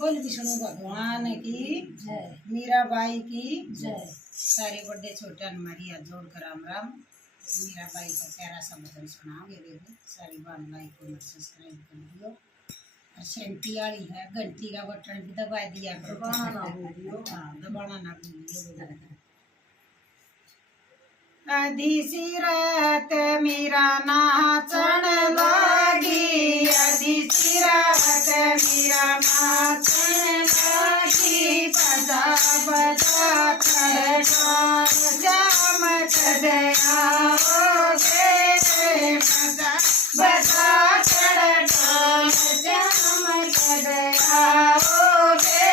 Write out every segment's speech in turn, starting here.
बोल विष्णु भगवान की जय। मीराबाई की जय। सारे बड़े छोटे हमारी हाथ जोड़ कर राम राम। मीराबाई का प्यारा सा भजन सुनाओगे बेबी। सारी बात लाइक और सब्सक्राइब कर दियो और शांति वाली है घंटी का बटन भी दबा दिया करो। दबाना ना भूलियो। हाँ दबाना ना भूलियो। आधी सी रात मेरा नाचन लागी, आधी सी रात मेरा नाचन लागी, बजा बजा कर चमक दया गे, बजा बजा कर चमक दया गे।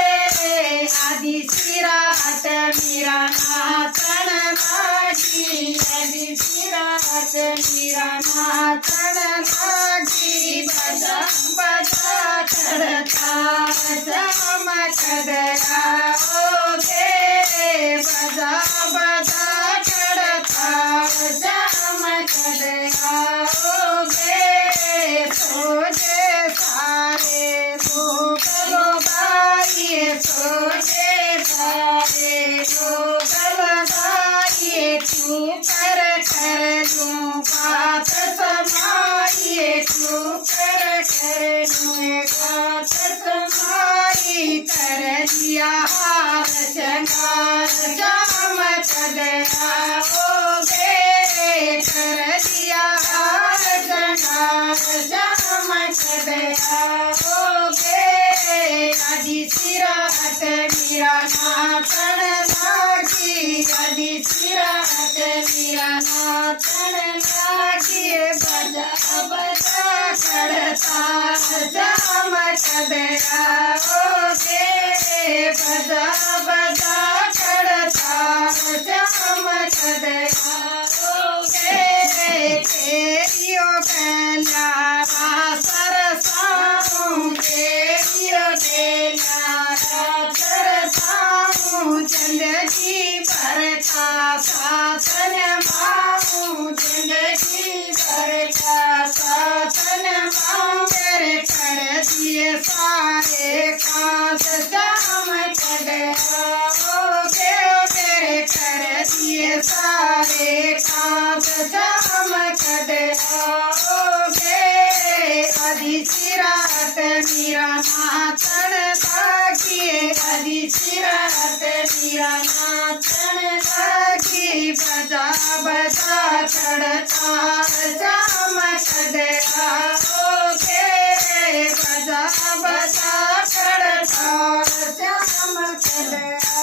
आधी सी रात मेरा नाचन लागी, आधी सी रात मेरा नाचन लागी, बजा बजा करता चमक दया गे, बजा बजा करता चमक दया गे। सोचे सारे लोग लगाइए, सोचे सारे लोग लगाइए, तू कर लूँ बात समाइए, तू कर लूँ बात समाई, कर दिया हार चंगार चमक दया गे, कर दिया हार चंगार चमक दया गे। आधी सी रात मेरा नाचन लागी, आधी सी रात मेरा नाचन लागी, बजा बजा करता चमक दया गे, बजा बजा करता चमक दया गे। तेरियो प्यारा सरसाऊं, तेरियो प्यारा सरसाऊं, जिंदगी भर का साथ निभाऊं, जिंदगी भर का साथ निभाऊं, तेरे कर दिए सारे काज चमक दया गे, तेरे कर दिए सारे काज चमक दया गे। आधी सी रात मेरा नाचन लागी, आधी सी रात मेरा नाचन लागी, बजा बजा चढ़ता चमक दया गे, बजा बजा चढ़ता चमक दया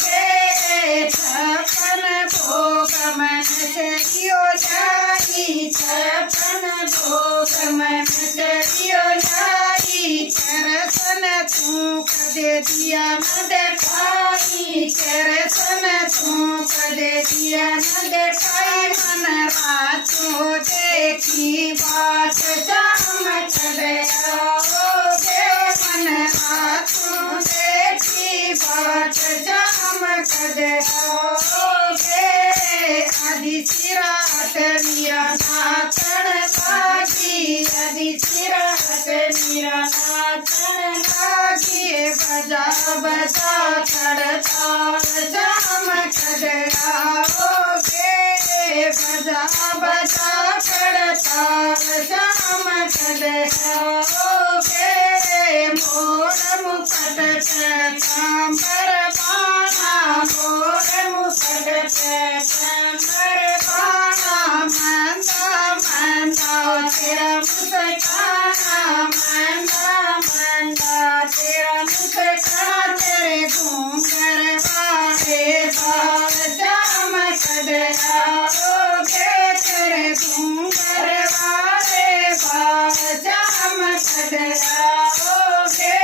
गे। छप्पन भोग मन से दियो जाई, छप्पन भोग मन से दियो जाई, चरसन थूक दे दिया न देखाई, चरसन थूक दे दिया न देखाई, मन रातों देखी बात चमक दया गे, मन रातों देखी बात चमक दया गे। आधी सी रात मेरा नाचन लागी, आधी सी रात मेरा नाचन लागी, बजा बजा करता चमक दया गे, बजा बजा करता चमक दया गे। मोर मुकुट पे सांबर बाना, मोर मुकुट पे सांबर बाना, मंदा मंदा तेरा मुस्काना, मंदा मंदा तेरा मुस्काना, तेरे घूंघर वाले बाल चमक दया गे, तेरे घूंघर वाले बाल चमक दया गे।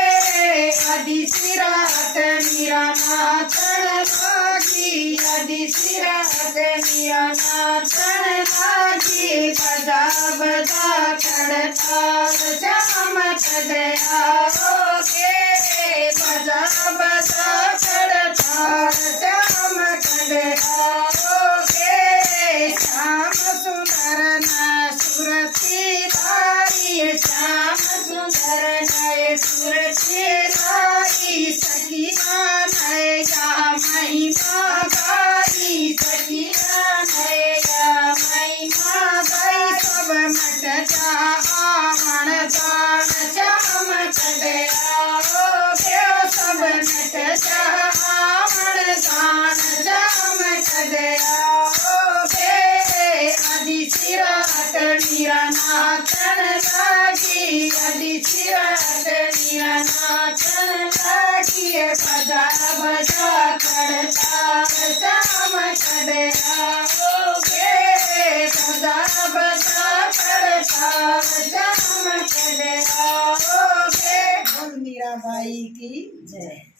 आधी सी रात मेरा नाचन लागी, आधी सी रात मेरा नाचन लागी, बजा बजा करता चमक दया गे, बजा बजा करता चमक दया गे। श्याम सुंदर न सुरती धारी, श्याम सुंदर नए सुरती ताण ताण चमक दे आओगे सब नट श्यामण ताण चमक दे आओगे आदि सिराट मीरा नाचन लागी आदि सिराट मीरा नाचन लागी बजा बजा करताल चमक दे आओगे बजा बजा करताल चमक दे आओगे। बोल मीराबाई की जय।